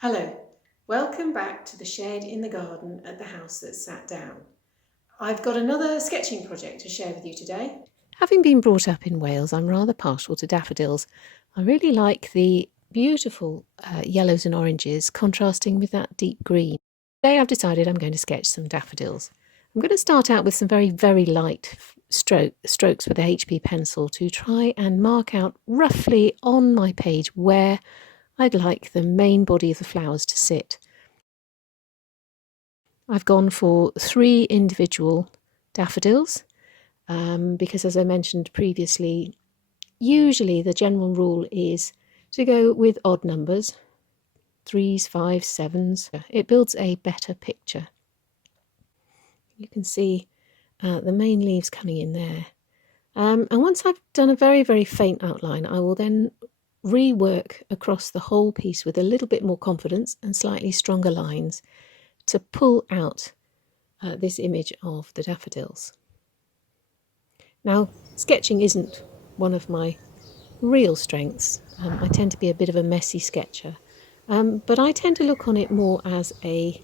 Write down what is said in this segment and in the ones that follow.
Hello, welcome back to the shed in the garden at the house that sat down. I've got another sketching project to share with you today. Having been brought up in Wales, I'm rather partial to daffodils. I really like the beautiful yellows and oranges contrasting with that deep green. Today I've decided I'm going to sketch some daffodils. I'm going to start out with some very, very light strokes with a HB pencil to try and mark out roughly on my page where I'd like the main body of the flowers to sit. I've gone for 3 individual daffodils because, as I mentioned previously, usually the general rule is to go with odd numbers, 3s, 5s, 7s. It builds a better picture. You can see the main leaves coming in there. And once I've done a very, very faint outline, I will then rework across the whole piece with a little bit more confidence and slightly stronger lines to pull out this image of the daffodils. Now, sketching isn't one of my real strengths. I tend to be a bit of a messy sketcher, but I tend to look on it more as an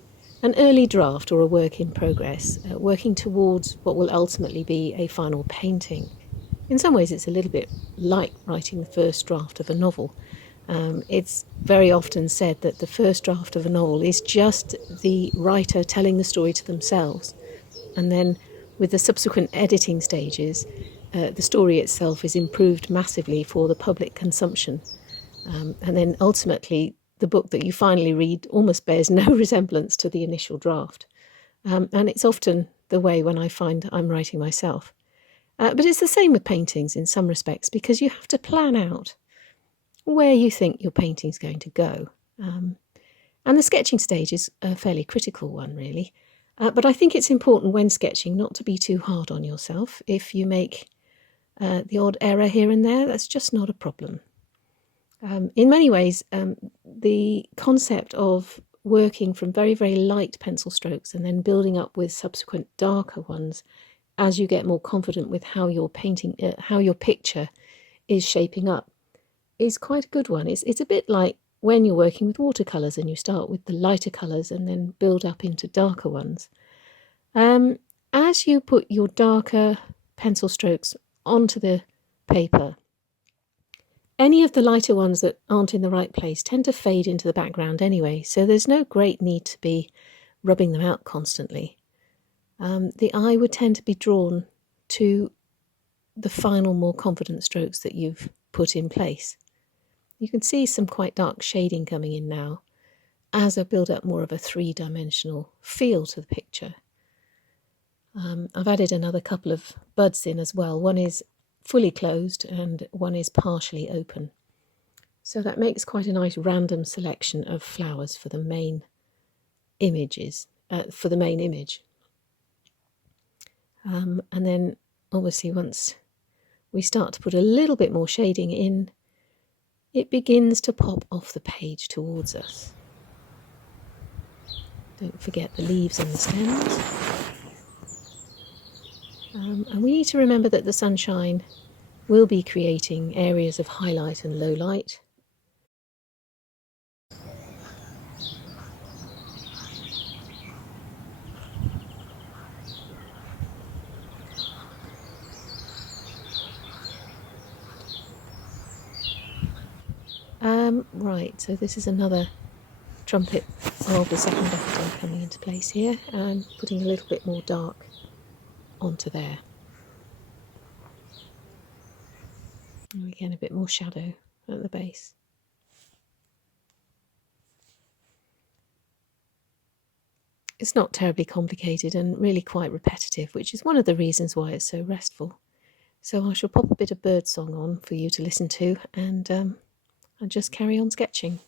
early draft or a work in progress, working towards what will ultimately be a final painting. In some ways, it's a little bit like writing the first draft of a novel. It's very often said that the first draft of a novel is just the writer telling the story to themselves. And then with the subsequent editing stages, the story itself is improved massively for the public consumption. And then ultimately, the book that you finally read almost bears no resemblance to the initial draft. And it's often the way when I find I'm writing myself. But it's the same with paintings in some respects, because you have to plan out where you think your painting's going to go. And the sketching stage is a fairly critical one, really. But I think it's important when sketching not to be too hard on yourself. If you make the odd error here and there, that's just not a problem. In many ways, the concept of working from very, very light pencil strokes and then building up with subsequent darker ones as you get more confident with how your painting, how your picture is shaping up, is quite a good one. It's a bit like when you're working with watercolours and you start with the lighter colours and then build up into darker ones. As you put your darker pencil strokes onto the paper, any of the lighter ones that aren't in the right place tend to fade into the background anyway, so there's no great need to be rubbing them out constantly. The eye would tend to be drawn to the final, more confident strokes that you've put in place. You can see some quite dark shading coming in now as I build up more of a 3-dimensional feel to the picture. I've added another couple of buds in as well. One is fully closed and one is partially open. So that makes quite a nice random selection of flowers for the main images, for the main image. And then obviously once we start to put a little bit more shading in, it begins to pop off the page towards us. Don't forget the leaves and the stems. And we need to remember that the sunshine will be creating areas of highlight and low light. Right, so this is another trumpet of the second daffodil coming into place here, and putting a little bit more dark onto there. And again, a bit more shadow at the base. It's not terribly complicated and really quite repetitive, which is one of the reasons why it's so restful. So I shall pop a bit of birdsong on for you to listen to, and I'll just carry on sketching.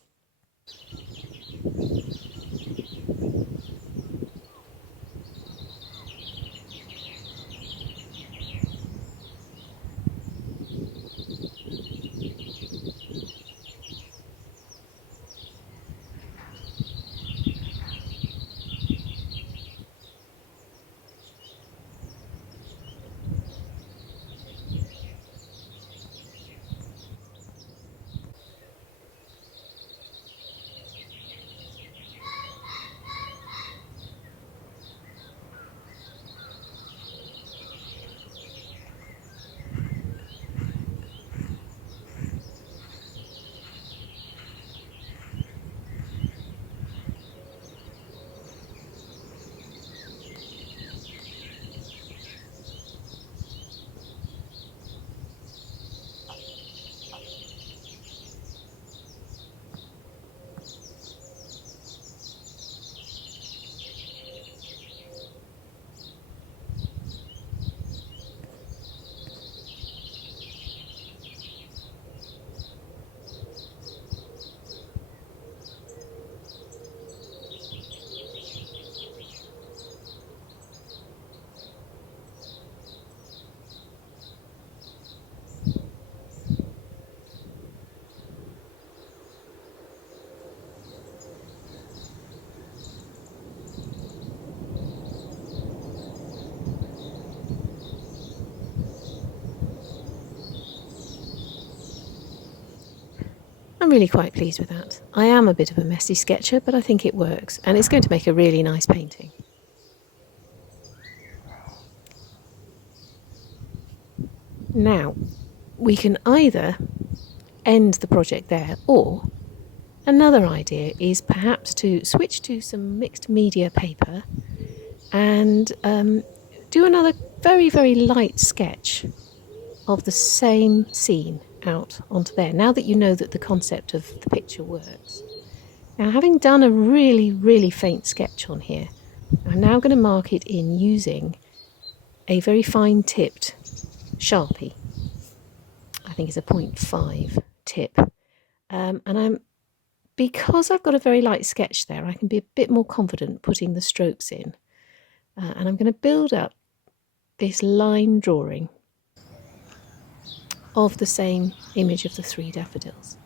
I'm really quite pleased with that. I am a bit of a messy sketcher, but I think it works, and it's going to make a really nice painting. Now, we can either end the project there, or another idea is perhaps to switch to some mixed media paper and do another very, very light sketch of the same scene out onto there, now that you know that the concept of the picture works. Now, having done a really, really faint sketch on here, I'm now going to mark it in using a very fine tipped Sharpie. I think it's a 0.5 tip. Because I've got a very light sketch there, I can be a bit more confident putting the strokes in. And I'm going to build up this line drawing of the same image of the 3 daffodils.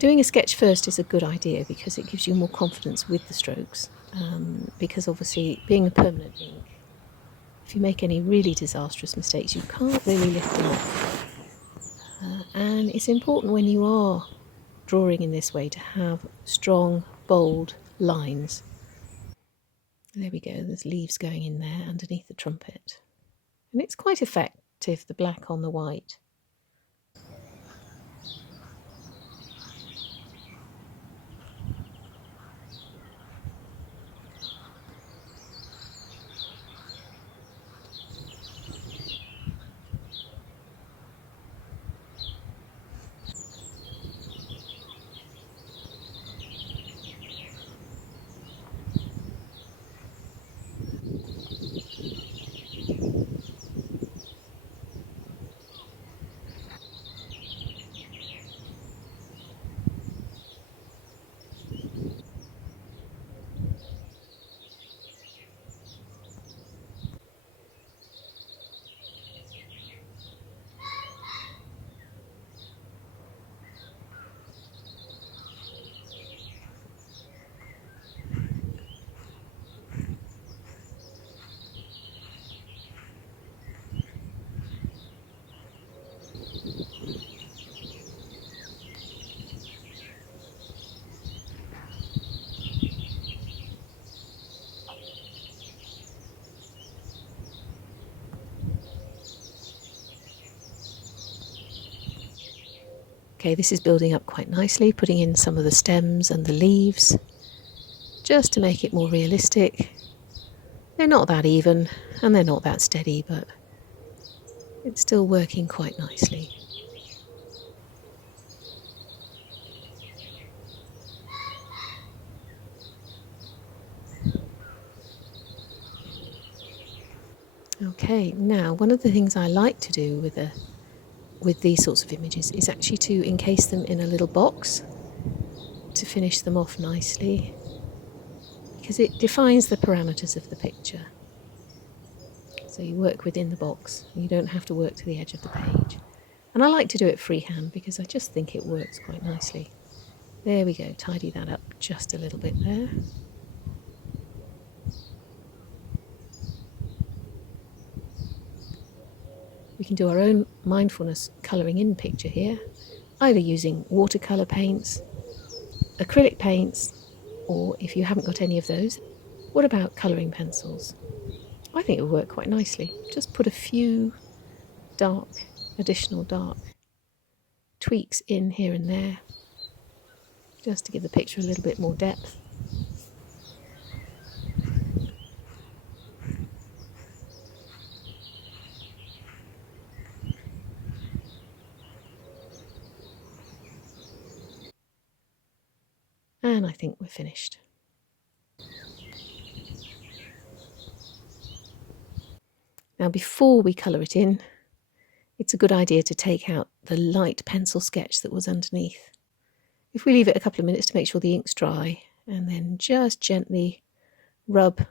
Doing a sketch first is a good idea because it gives you more confidence with the strokes. Because obviously, being a permanent ink, if you make any really disastrous mistakes, you can't really lift them off. And it's important when you are drawing in this way to have strong, bold lines. There we go, there's leaves going in there underneath the trumpet. And it's quite effective, the black on the white. Okay, this is building up quite nicely, putting in some of the stems and the leaves, just to make it more realistic. They're not that even, and they're not that steady, but it's still working quite nicely. Okay, now one of the things I like to do with these sorts of images is actually to encase them in a little box to finish them off nicely, because it defines the parameters of the picture. So you work within the box, and you don't have to work to the edge of the page. And I like to do it freehand because I just think it works quite nicely. There we go, tidy that up just a little bit there. We can do our own mindfulness colouring in picture here, either using watercolour paints, acrylic paints, or if you haven't got any of those, what about colouring pencils? I think it would work quite nicely. Just put a few additional dark tweaks in here and there, just to give the picture a little bit more depth. And I think we're finished. Now, before we colour it in, it's a good idea to take out the light pencil sketch that was underneath. If we leave it a couple of minutes to make sure the ink's dry, and then just gently rub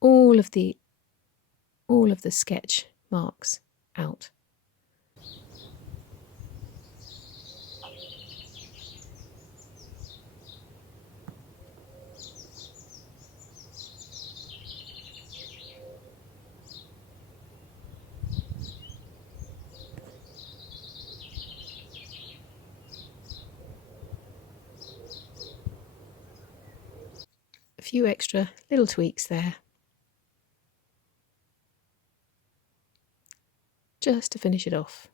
all of the sketch marks out. few extra little tweaks there, just to finish it off.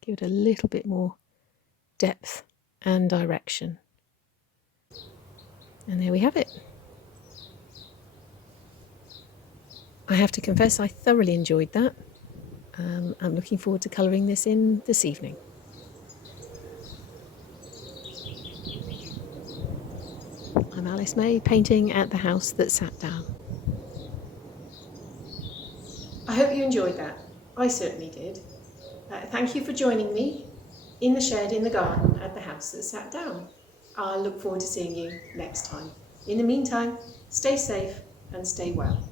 Give it a little bit more depth and direction. And there we have it. I have to confess I thoroughly enjoyed that. I'm looking forward to colouring this in this evening. I'm Alice May, painting at the house that sat down. I hope you enjoyed that. I certainly did. Thank you for joining me in the shed in the garden at the house that sat down. I'll look forward to seeing you next time. In the meantime, stay safe and stay well.